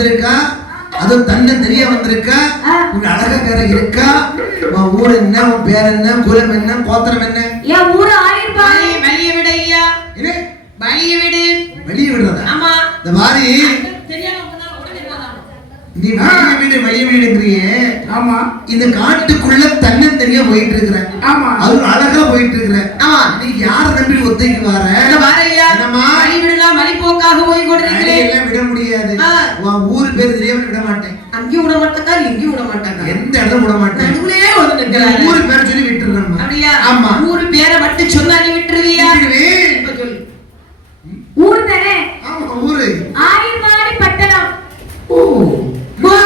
வந்திருக்கா, அதுவும் தன்னை தெரிய வந்திருக்கா, ஒரு அழகார இருக்கா. உன் ஊர் என்ன, உன் பேர் என்ன, குலம் என்ன, கோத்திரம் என்ன? என் ஊரு ஆயிரபாய். வெளிய விடு ஐயா. என்ன வெளிய விடு? வெளிய விடுறதா? ஆமா. இந்த மாதிரி தெரியாம போனா உடனே போலாம். நீ வெளிய விடுங்கறியே. ஆமா. இந்த காட்டுக்குள்ள தன்னந்தனியா போயிட்டு இருக்கற. ஆமா. அது அழகா போயிட்டு இருக்கற. ஆமா. நீ யார நம்பி ஒத்தைக்கு வர? இந்த வாரையா. வழி விடலாம், வழிபோக்காக போய் கொண்டிருக்கிறேன். எல்லாம் விட முடியாது. உன் ஊர் பேர் தெரியாம விட மாட்டேன். அங்கேயும் விட மாட்டாங்க, இங்கேயும் விட மாட்டாங்க. எந்த இடத்துல விட மாட்டேன். அதுக்குள்ளே வந்து நிற்கிறாரு. ஊர் பேரை சொல்லி விட்டுறணும். அப்படியா? ஆமா. ஊர் பேரை மட்டும் சொன்னா நீ விட்டுருவியா? இப்ப சொல்லு. ஊர் தானே? ஆமா, ஊரு ஆயிரபாடி பட்டணம். ஓ வா,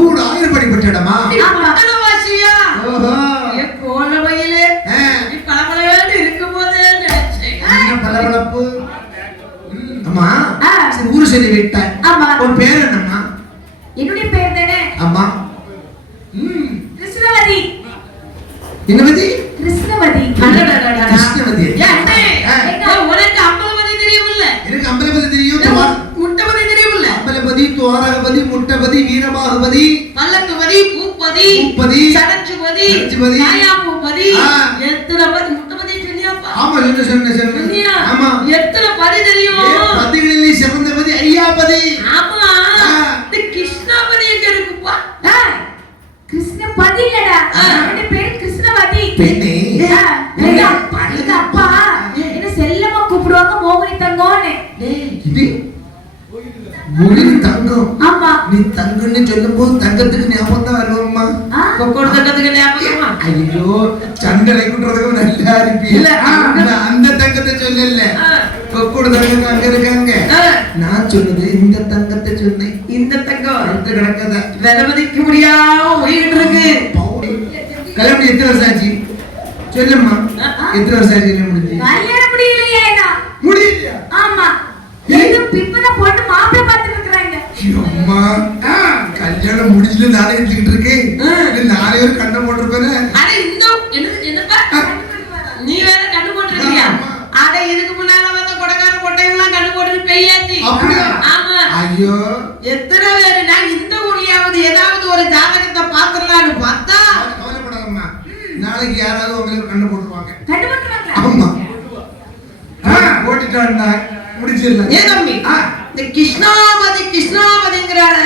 ஊர் ஆயிரபாடி பட்டணமா? ஆமா. பட்டணவாசியா? ஓஹோ. ஏ கோலவயலே. நீ பலபலன்னு இருக்கும்போது நினைச்சேன். என்ன பலபலப்பு? அம்மா, சரி ஊரு சொல்லி விட்டேன். ஆமா. உன் பேர் என்னம்மா? என்னுடைய பேர் தானே? அம்மா. கிருஷ்ணவதி. என்னவதி? கிருஷ்ணவதி. கிருஷ்ணவதி. உனக்கு அம்பலபதி தெரியுமில்ல? எனக்கு அம்பலபதி தெரியும். முட்டபதி தெரியுமில்ல? அம்பலபதி, துவாரகபதி, முட்டபதி, வீரபாகுபதி, பல்லக்குபதி, பூப்பதி, சடச்சுபதி, காயாபூபதி, எத்தனை பதி? முட்டபதி சொன்னியாப்பா? ஆமா, சொன்ன. ஆமா. எத்தனை பதி தெரியும்? பதிகளிலே சிறந்த பதி ஐயாபதி. ஆமா. இந்த கிருஷ்ணபதி எங்க இருக்குப்பா? கிருஷ்ணபதி இல்லடா, என்னுடைய பேர் கிருஷ்ணவதி. பெண்ணே. எங்க அப்பா என்ன செல்லமா கூப்பிடுவாங்க, மோகினி தங்கம்னு. இது மோகினி தங்கம். ஆமா. நீ தங்கம்னு சொல்லும்போது தங்கத்துக்கு ஞாபகம் தான் வருமா? கொக்கோட தங்கத்துக்கு ஞாபகமா? ஐயோ, சண்டை குட்டுறதுக்கு நல்லா இருக்கு. இல்ல, அந்த தங்கத்தை சொல்லல. கொக்கோட தங்கம் அங்க இருக்காங்க. நான் சொன்னது இந்த தங்கத்தை சொன்னேன். இந்த தங்கம் அடுத்து கிடக்கத விலமதிக்க முடியாம போயிட்டு இருக்கு. கல்யாணம் எத்தனை வருஷம் ஆச்சு? சொல்லும்மா, எத்தனை வருஷம் ஆச்சு கல்யாணம் முடிஞ்சு? கல்யாணம் முடியலையே. முடியலையா? ஆமா. இன்னும் பிப்பன போட்டு மாப்பிள்ளை பார்த்துட்டு இருக்காங்க. அம்மா, கல்யாணம் முடிச்சுட்டு நானே எடுத்துக்கிட்டு இருக்கேன். நானே ஒரு கண்ணை போட்டிருப்பேன். அட இன்னும் என்னப்பா நீ வேற கண்ணு போட்டுருக்கியா? அட இதுக்கு முன்னால வந்த கொடக்கார கொட்டையெல்லாம் கண்ணு போட்டு பெய்யாச்சு. ஆமா. ஐயோ, எத்தனை பேரு நான் இந்த ஊர்லயாவது ஏதாவது ஒரு ஜாதகத்தை பாத்துடலான்னு பார்த்தா. கவலைப்படாதம்மா, நாளைக்கு யாராவது உங்களுக்கு கண்ணு போட்டுருவாங்க. கண்ணு போட்டுறாங்க. ஆமா, போட்டுட்டான்னா முடிச்சிடலாம். ஏ தம்பி, இந்த கிருஷ்ணாபதிங்கிறார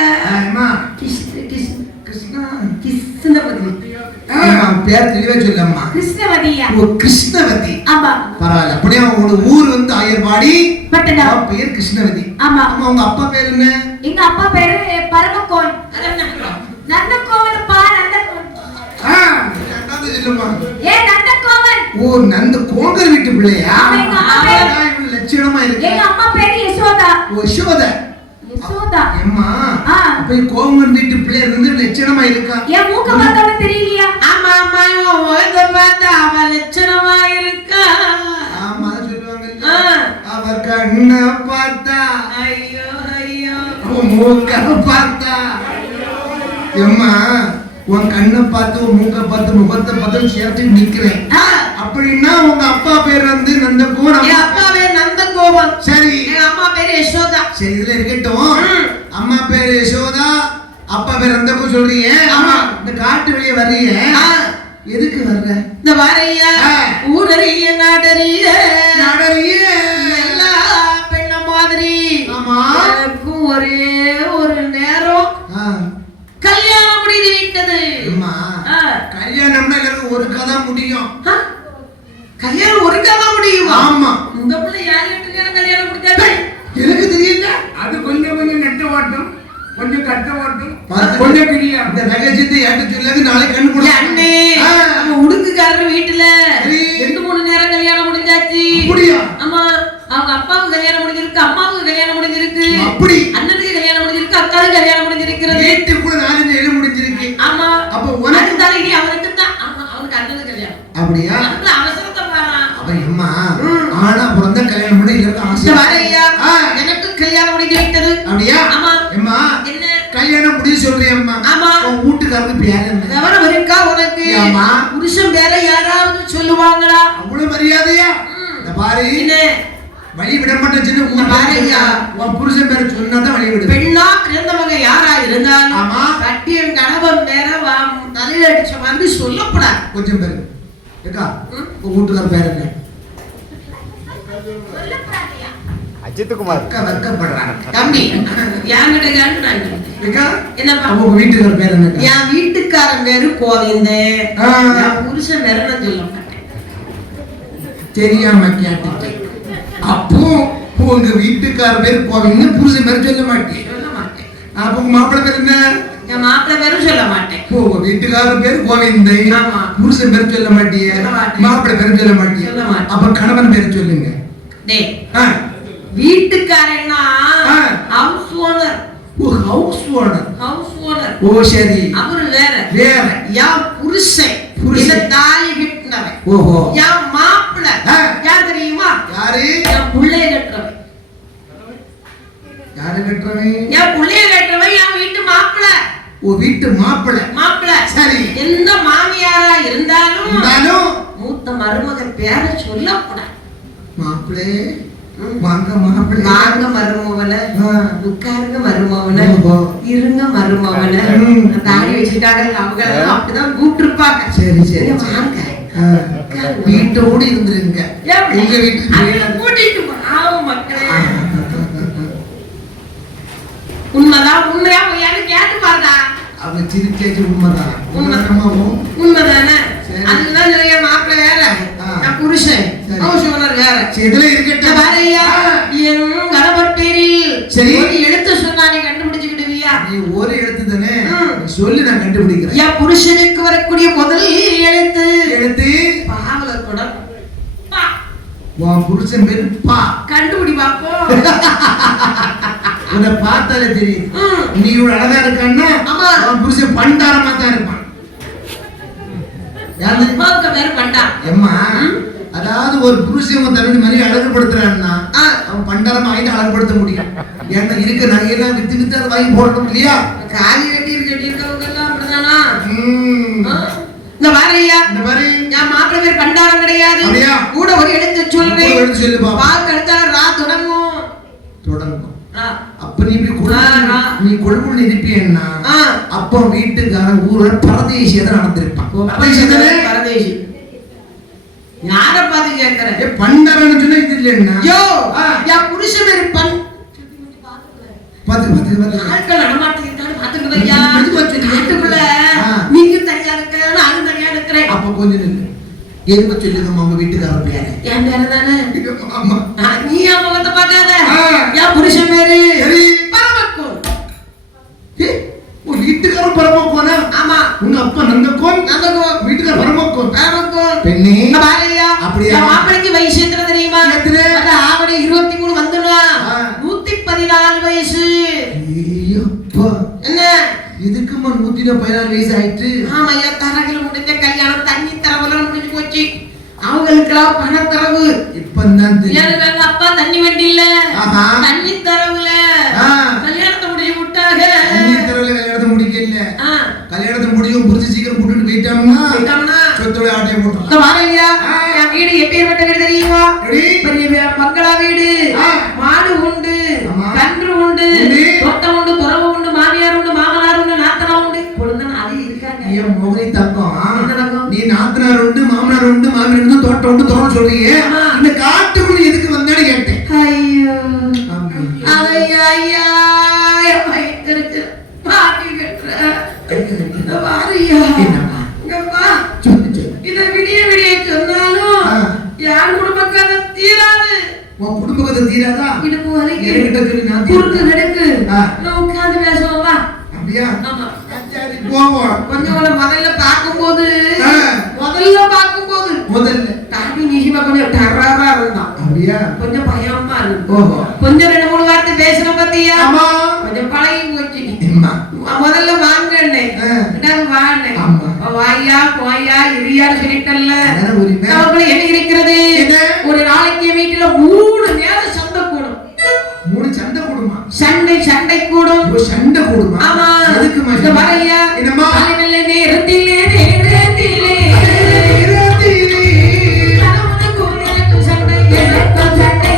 கிருஷ்ணபதி பேர் தெளிவா சொல்லம்மா. கிருஷ்ணவதியா? ஓ, கிருஷ்ணவதி. ஆமா. பரவாயில்ல. அப்படியே உங்களோட ஊர் வந்து ஆயர்பாடி பட்டணம். பேர் கிருஷ்ணவதி. ஆமா. உங்க அப்பா பேர் என்ன? எங்க அப்பா பேரு பரமகோன். நந்தகோவன் பா, நந்தகோவன். சொல்லுமா. ஏ நந்தகோவன். ஓ, நந்த கோங்கர் வீட்டு பிள்ளையா? எங்க அம்மா பேரு லட்சணமா இருக்கு. எங்க அம்மா பேரு யசோதா. ஓ, யசோதா. யசோதா. அம்மா, அப்ப கோங்கர் வீட்டு பிள்ளை வந்து லட்சணமா இருக்கா? ஏன் மூக்க பார்த்தா தெரியலையா? ஆமா ஆமா, ஓத பார்த்தா அவ லட்சணமா இருக்கா. ஆமா சொல்லுவாங்க. அவ கண்ண பார்த்தா, ஐயோ ஐயோ, மூக்க பார்த்தா. அம்மா, உன் கண்ணை பார்த்து உன் மூக்க பார்த்து முகத்தை பார்த்து சேர்த்து நிக்கிறேன். அப்படின்னா உங்க அப்பா பேர் வந்து நந்தகோவன். என் அப்பா பேர் நந்தகோவன். சரி. எங்க அம்மா பேரு யசோதா. சரி, இதுல இருக்கட்டும். அம்மா பேரு யசோதா, அப்பா பேர் நந்தகோவன் சொல்றீங்க. ஆமா. இந்த காட்டு வெளியே வர்றீங்க, எதுக்கு வர்ற? இந்த வாரையா ஊரறிய நாடறிய எல்லா பெண்ண மாதிரி. ஆமா. எனக்கும் ஒரே ஒரு நேரம் கல்யாணம் முடிந்து விட்டது. கல்யாணம்னா எல்லாருக்கும் ஒரு கதை முடியும். கல்யாணம் ஒரு கதை முடியுமா? ஆமா. இந்த பிள்ளை 7 8 நேரம் கல்யாணம் முடிச்சாச்சு. எனக்கு தெரியல. அது கொஞ்சம் நெட்ட ஓட்டும், கொஞ்சம் கட்ட ஓட்டும், கொஞ்சம் பிரியா. இந்த ரகசியத்தை யார்கிட்ட சொல்லாது, நாளைக்கு கண்ணு போடு. அண்ணே, நம்ம உடுக்குக்காரர் வீட்டுல 2 3 நேரம் கல்யாணம் முடிஞ்சாச்சு. அப்படியா? ஆமா. அவங்க அப்பாவுக்கு கல்யாணம் முடிஞ்சிருக்கு, அம்மாவுக்கு கல்யாணம் முடிஞ்சிருக்கு, அப்படி அண்ணனுக்கு கல்யாணம் முடிஞ்சிருக்கு, அக்காவுக்கு கல்யாணம் முடிஞ்சிருக்கிறது. வீட்டுக்கு கூட 4 7 முடிஞ்சிருக்கு. ஆமா. அப்ப உனக்கு தலைக்கு அவனுக்கு தான். ஆமா, அவனுக்கு அண்ணனுக்கு கல்யாணம். அப்படியா? அதுக்கு அவசரத்தை பாரா. அப்ப அம்மா, ஆனா பிறந்த கல்யாணம் பண்ணி எல்லாரும் ஆசை. வரையா எனக்கு கல்யாணம் முடிஞ்சு விட்டது. அப்படியா? ஆமா. அம்மா, என்ன கல்யாணம் முடிஞ்சு சொல்றீங்க அம்மா? ஆமா. உன் வீட்டுக்காரருக்கு பேர் என்ன? விவரம் இருக்கா உனக்கு? அம்மா, புருஷன் பேர யாராவது சொல்லுவாங்களா? அவ்வளவு மரியாதையா? இந்த பாரு, வழி விட மாட்டேன் சின்ன இந்த பாருயா. உன் புருஷன் பேரை சொன்னாதான் வழி விடு. பெண்ணா பிறந்தவங்க யாரா இருந்தாலும் ஆமா. கட்டியன் கணவன் பேர தலையில அடிச்ச மாதிரி சொல்லக்கூடாது. கொஞ்சம் பேரு ஏக்கா உங்க வீட்டுக்கார பேர் என்ன? அஜித்குமார். அக்கா வெக்கப்படுறாங்க. தம்பி என்கிட்ட கேட்டு நான் ஏக்கா என்னப்பா உங்க வீட்டுக்கார பேர் என்ன? என் வீட்டுக்காரன் பேரு கோவிந்தன். என் புருஷன் பேர நான் சொல்ல மாட்டேன். தெரியாம கேட்டுட்டேன். அப்போ உங்க வீட்டுக்கார பேர் கோவிங்க புருஷன் பேர் சொல்ல மாட்டேன். சொல்ல மாட்டேன். அப்ப உங்க மாப்பிள்ளை பேர் என்ன? என் மாப்பிள்ளை பேரும் சொல்ல மாட்டேன். உங்க வீட்டுக்கார பேர் கோவிந்தன். ஆமா. புருஷன் பேர் சொல்ல மாட்டிய. சொல்ல மாட்டேன். மாப்பிள்ளை பேர் சொல்ல மாட்டிய. சொல்ல மாட்டேன். அப்ப கணவன் பேர் சொல்லுங்க. டேய் ஆ. வீட்டுக்காரன்னா ஆ. House owner. ஓ ஹவுஸ் ஓனர். House owner. ஓ சரி. அவரு வேற. வேற. என் புருஷன். புருஷன். இந்த தாலி விட்டவன். ஓஹோ. என் மாப்பிள்ளை. ஆ. யார் தெரியுமா? யாரு? என் புள்ளைய கட்டுறவன். யாரு கட்டுறவன்? என் புள்ளைய கட்டுறவன் என் வீட்டு மாப்பிள்ளை. ஓ வீட்டு மாப்பிள்ளை. மாப்பிள்ளை. சரி. எந்த மாமியாரா இருந்தாலும் இருந்தாலும் மூத்த மருமகன் பேரை சொல்லக்கூடாது. மாப்பிள்ளை வாங்க மாப்பிள்ளை. வாங்க மருமவன, ஆ. உட்காருங்க மருமவன, ஓஹோ. இருங்க மருமவன. ம். தாடி வச்சுட்டாங்க அவங்க எல்லாம் அப்படிதான் கூப்பிட்டுருப்பாங்க. சரி சரி இங்க சரி. வாங்க. ஆ. வீட்டோடு இருந்துருங்க. எப்படி? உங்க வீட்டுக்கு அவங்கள கூட்டிட்டு போ. ஆவும் மக்களே. உண்மைதான் உண்மையா பொய்யான்னு கேட்டு பாருடா. அவங்க சிரிச்சாச்சு உண்மைதான். உண்மை. உண்மைதானாவும்? உண்மைதானே? சரி. அதுக்குதான் நிறைய மாப்பிள்ளை வேற, ஆ. நான் புருஷன், சரி. ஹவுஸ் ஓனர் வேற. சரி, இதெல்லாம் இந்த இருக்கட்டும். பாருய்யா, என் கணவர் பேரில் சரி. ஒரு எழுத்து சொன்னா நீ கண்டுபிடிச்சுக்கிடுவியா? நீ ஒரு எழுத்து தானே ம். நீ சொல்லி நான் கண்டுபிடிக்கிறேன். என் புருஷனுக்கு வரக்கூடிய முதல் எழுத்து எழுத்து பாவல தொடர். பா. உன் புருஷன் பேரு பா. கண்டுபிடி பாப்போம். உன்னை பார்த்தாலே தெரியுது. ம். நீ இவ்வளவு அழகா இருக்கான்னா ஆமா. உன் புருஷன் பண்டாரமா தான் இருப்பான். யாரு? அம்மாவுக்கு பேரு பண்டா. எம்மா ம். அதாவது ஒரு புருஷன் உன் தன்னுடைய மனைவி அழகுபடுத்துறான்னா ஆ. அவன் பண்டாரமா ஆயிட்டு அழகுபடுத்த முடியும். ஏன்னா இருக்க நகையெல்லாம் வித்து வித்து அதை வாங்கி போடணும் இல்லையா? காலி கட்டியிருக்கவங்க எல்லாம் அப்படிதானா? ம். ஆ. இந்த பாருய்யா, இந்த மாதிரி என் மாப்பிள்ளை பேர் பண்டாரம் கிடையாது. அப்படியா? கூட ஒரு எழுத்து ஒரு சொல்றேன். எழுத்து சொல்லு பாப்போம். பாக்கு அடுத்தா ரா தொடங்கும். தொடங்கும். ரா. அப்ப நீ இப்படி ஆ. நீ கொழும்புல இருப்பியன்னா ஆ. அப்ப வீட்டுக்காரன் ஊர்ல பரதேசியா தான் நடந்திருப்பான். பரதேசி தானே? பரதேசி. யார பார்த்து கேட்கிற? ஏ பண்டாரன்னு சொன்னா இது இல்லைன்னா யோ, ஆ. என் புருஷன் பேரு பாத்து பாத்து பாத்து ஆட்கள் நடமாட்டேங்கிறாரு பாத்துக்கிறதையா? மெதுவா சொல்லு. வீட்டுக்குள்ள ஆ. நீங்க தனியா இருக்கிற, நானும் தனியா இருக்கிறேன். அப்ப கொஞ்சம் நில்லு. எதுக்கு சொல்லுங்க உங்க வீட்டுக்காரன் பேரு? என் பேரு தானே? ஆமா. நீ என் முகத்தை பார்க்காத. ஆ. என் புருஷன் பேரு சரி. பரமக்கோன். ஏ, உன் வீட்டுக்காரன் பரமக்கோனா? ஆமா, உங்க அப்பா நந்தகோன்? நந்தகோன். வீட்டுக்காரன் பரமக்கோன். பரமக்கோன். பெண்ணே. இந்த பாருய்யா, அப்படியா? என் மாப்பிள்ளைக்கு வயசு எத்தனை தெரியுமா? எத்தனை? வர ஆவணி 23 வந்துடுவா. ஆ. 114 வயசு. ஐயப்பா. என்ன? இதுக்குமா 114 வயசு ஆயிட்டு? ஆமையா, தரகுல முடிஞ்ச கல்யாணம், தண்ணி தரவுலாம் முடிஞ்சு போச்சு. அவங்களுக்கெல்லாம் பணத்தரவு. இப்பதான் தெரியும். எங்க அப்பா தண்ணி வண்டி இல்ல, ஆஹா. தண்ணி தரவுல ஆ. கல்யாணத்தை முடிச்சு விட்டாங்க. தண்ணி தரவுல கல்யாணத்தை முடிக்கல. ஆ. கல்யாணத்தை முடியும் புரிச்சு சீக்கிரம் கூட்டிட்டு போயிட்டோம்னா போயிட்டோம்னா சொத்தோட ஆட்டையை இந்த போட்டுடலாம். பாருங்கய்யா, என் வீடு எப்பேற்பட்ட வீடு தெரியுமா? எப்படி? பெரிய பங்களா வீடு. ஆ. மாடு உண்டு, ஆமா. கன்று உண்டு, உண்டு. தோட்டம் உண்டு, துறவு உண்டு, மாமியார் உண்டு, மாமனார் உண்டு, நாத்தனா உண்டு. பொழுதுன்னு அது இருக்காங்க. ஏன் மோகினி தங்கம்? என்ன தங்கம்? நீ நாத்தனார் உண்டு மாமனார் உண்டு மாமியார் உண்டு தோட்டம் உண்டு தோட்டம் சொல்றீங்க. ஆமா. இந்த காட்டுக்குள்ள எதுக்கு வந்தான்னு கேட்டேன். ஐயோ, ஆமா. ஐயா, ஐயா, என் வயித்து இருக்கு. பாட்டி கட்டுற. இந்த பாருய்யா. என்னம்மா? இங்க வா. சொல்லு சொல்லு. இதை விடிய விடிய சொன்னாலும் ஆ. என் குடும்ப கதை தீராது. உன் குடும்ப கதை தீராதா? இடுப்பு வலிக்கு, என்கிட்ட சொல்லி நான் குறுக்கு கிடக்கு. ஆ. நான் உட்கார்ந்து பேசுவோம் வா. அப்படியா? ஆமா. சரி, போவோம். கொஞ்சம் கூட முதல்ல பார்க்கும்போது ஆ. முதல்ல தாடி நீசிமா கொஞ்சம் டெரரா இருந்தான். அப்படியா? கொஞ்சம் பயமா இருக்கு. ஓஹோ. கொஞ்சம் 2-3 வார்த்தை பேசுற பத்தியா? ஆமா. கொஞ்சம் பழகி போச்சு. எம்மா. முதல்ல வாங்கண்ணே, ஆ. ரெண்டாவது வாண்ணே. ஆமா. வாயா போயா இரியான்னு சொல்லிட்டல்ல. அதான உரிமை. நமக்குள்ள என்ன இருக்கிறது? என்ன? ஒரு நாளைக்கு வீட்டுல 3 நேரம் சண்டை கூடும். 3 சண்டை கூடுமா? சண்டை கூடும். ஓ, சண்டை கூடுமா? ஆமா. எதுக்கு இந்த மச்சான்? பாருய்யா, என்னம்மா? காலையில நேரத்திலே நேரத்திலே கணவனுக்கும் எனக்கும் சண்டை, எனக்கும் சண்டை.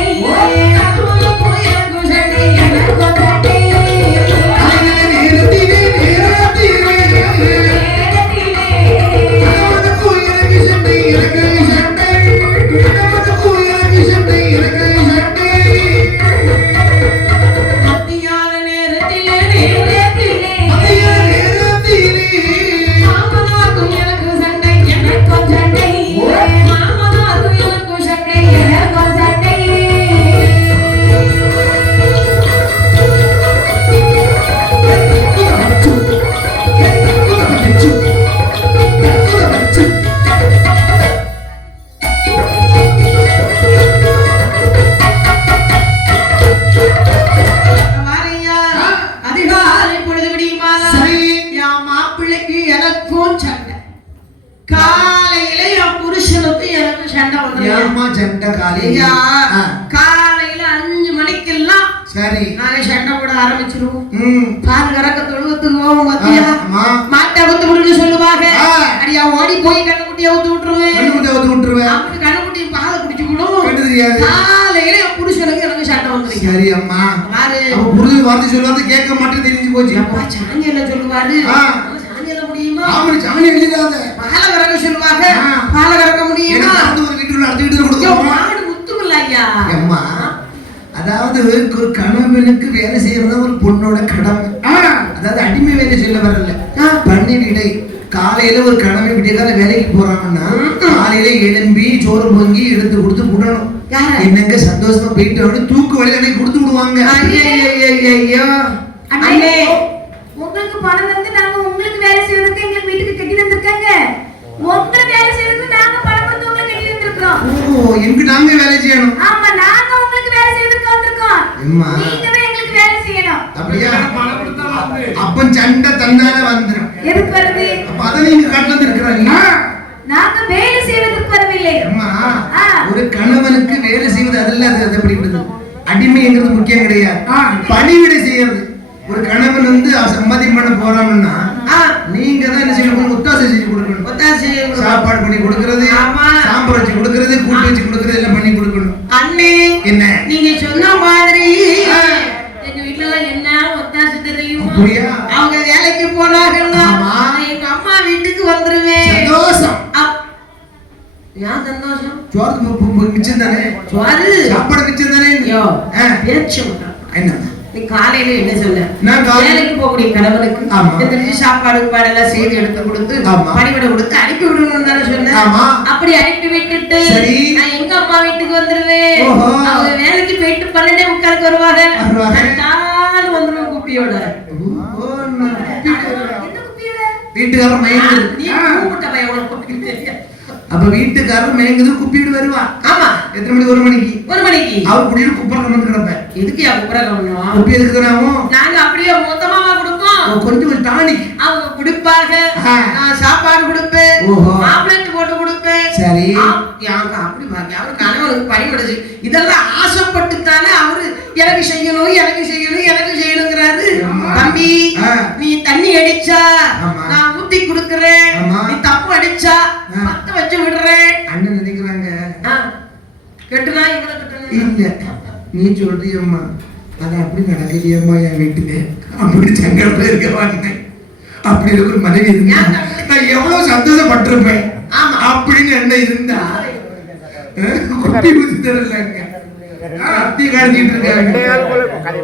வந்துருங்க ஏம்மா சண்டை காலையில ஐயா, காலையில 5 மணிக்கெல்லாம் சரி நாங்க சண்டை போட ஆரம்பிச்சிருவோம். ம் பால் கறக்க தொழுவத்துக்கு போவோம் பாத்தியா? ஆமா. மாட்டை அவுத்து விடுன்னு சொல்லுவாங்க. ஆ. அடியா ஓடி போய் கண்ணுக்குட்டியை அவுத்து விட்டுருவேன். கண்ணுக்குட்டி வந்து விட்டுருவேன் அப்படி கண்ணுக்குட்டி பாலை குடிச்சு விடும். கண்டு தெரியாது காலையில என் புருஷனுக்கு எனக்கு சண்டை வந்துருங்க. சரி அம்மா பாரு, அப்ப புரிஞ்சு வார்த்தை சொல்லுவாங்க கேட்க மாட்டேன் தெரிஞ்சு போச்சு அப்பா சாங்கியில சொல்லுவாரு. ஆ. சாங்கியில முடியுமா? ஆமா சாமி எழுதாத பாலை கறக்க சொல்லுவாங்க. ஆ. பாலை கறக்க முடியுமா? எனக்கு ஒரு வீட்டுல அடுத்த வீட்டுல ஐயோ, கொடுக்கணுமா மாடு முத்துமில்ல ஐயா. அம்மா அதாவது ஒரு கணவனுக்கு வேலை செய்யறது ஒரு பொண்ணோட கடமை அதாவது அடிமை வேலை சொல்ல வரல பண்ணி விடை காலையில ஒரு கணவன் விடியகால வேலைக்கு போறாங்கன்னா காலையில எழும்பி சோறு பொங்கி எடுத்து கொடுத்து விடணும் யாரு? என்னங்க சந்தோஷமா போயிட்டு வந்து தூக்கு வழியில எனக்கு கொடுத்து விடுவாங்க ஐயோ, அண்ணே, உங்களுக்கு பணம் வந்து நாங்க உங்களுக்கு வேலை செய்யறதுக்கு எங்க வீட்டுக்கு கட்டி வந்திருக்காங்க. உங்களுக்கு வேலை செய்யறதுக்கு நாங்க பணம் கொடுத்து உங்களுக்கு கட்டி வந்திருக்கோம். ஓ எங்க நாங்க வேலை செய்யணும் ஆமா, நாங்க உங்களுக்கு வேலை செய்யறதுக்கு வந்திருக்கோம். அம்மா. நீங்க தான் எங்களுக்கு வேலை செய்யணும். அப்படியா பணம் கொடுத்தா வந்து அப்ப சண்டை தன்னால வந்துடும் எதுக்கு வருது? அப்ப அதை நீங்க காட்டுல இருக்கிறாங்க நாங்க வேலை செய்வதற்கு வரவில்லை. அம்மா ஆ. ஒரு கணவனுக்கு வேலை செய்வது அதெல்லாம் அது எப்படி விடுது அடிமைங்கிறது முக்கியம் கிடையாது பணிவிடை செய்யறது ஒரு கணவன் வந்து சம்மதியம் பண்ண போறாங்கன்னா நீங்க தான் என்ன செய்யணும் ஒத்தாசை செஞ்சு கொடுக்கணும் ஒத்தாசை செய்யணும். சாப்பாடு பண்ணி கொடுக்கறது ஆமா. சாம்பார் வச்சு கொடுக்கறது கூட்டு வச்சு கொடுக்கறது எல்லாம் பண்ணி கொடுக்கணும் அண்ணே, என்ன நீங்க சொன்ன மாதிரி எங்க வீட்டுல எல்லாம் என்ன ஒத்தாசை தெரியும்? அப்படியா? அவங்க வேலைக்கு போனாங்கன்னா ஆமா. நான் எங்க அம்மா வீட்டுக்கு வந்துருவேன். சந்தோஷம் ஏன் சந்தோஷம்? சோறு மிச்சம் தானே சுவாரு சாப்பாடு மிச்சம் தானே ஐயோ, ஆ. பேச்சு விட்டான். என்ன நீ காலையில என்ன சொன்ன? நான் காலையில- வேலைக்கு போகக்கூடிய கணவனுக்கு ஆமா. தெரிஞ்சு சாப்பாடு பாடெல்லாம் செய்து எடுத்து கொடுத்து ஆமா. பணிவிடை கொடுத்து அனுப்பி விடணும்னு தானே சொன்னேன். ஆமா. அப்படி அனுப்பி விட்டுட்டு சரி. நான் எங்க அம்மா வீட்டுக்கு வந்துருவேன். ஓஹோ. அவங்க வேலைக்கு போயிட்டு 12:45 வருவாங்க. வருவாங்க. நான் வந்துருவேன் குப்பியோட. என்ன குப்பியோட? வீட்டுக்காரர் மயங்குது நீ கூப்பிட்ட பையன் உனக்கு குப்பி தெரியாது. அப்ப வீட்டுக்காரர் மயங்குது குப்பிட்டு வருவா ஆமா, எத்தனை மணி 1 மணிக்கு 1 மணிக்கு. அவர் குடியில குப்பரை வந்து கிடப்பேன் எதுக்கு யா குப்புற கவனம்? குப்பி எதுக்குறாவும் நாங்க அப்படியே மொத்தமாவா கொடுப்போம். கொஞ்சம் டானிக் அவங்க குடிப்பாங்க. ஆ. நான் சாப்பாடு கொடுப்பேன். ஓஹோ. ஆம்லெட் போட்டு கொடுப்பேன். சரி. யாங்க அப்படி பாருங்க, அவரு கணவனுக்கு பணிவிடுச்சு. இதெல்லாம் ஆசைப்பட்டு தானே அவரு எனக்கு செய்யணும் எனக்கு செய்யணும் எனக்கு செய்யணுங்கிறாரு. ஆமா. தம்பி, ஆ. நீ தண்ணி அடிச்சா ஆமா. நான் ஊத்தி கொடுக்கறேன். ஆமா. நீ தப்பு அடிச்சா ஆ. பத்த வச்சு விடுறேன். அண்ணன் நினைக்கிறாங்க கெட்டுனா இவரை கட்டணும். இல்ல நீ சொல்றியம்மா அது அப்படி நடக்கலையம்மா என் வீட்டுக்கு அப்படி சங்கடத்துல இருக்க மாட்டேன் அப்படி ஒரு மனைவி இருந்தா நான் எவ்வளவு சந்தோஷப்பட்டிருப்பேன் ஆமா. அப்படின்னு என்ன இருந்தா குப்பி ஊத்தி தரலாங்க அத்தி காணிச்சிட்டு இருக்காங்க கதை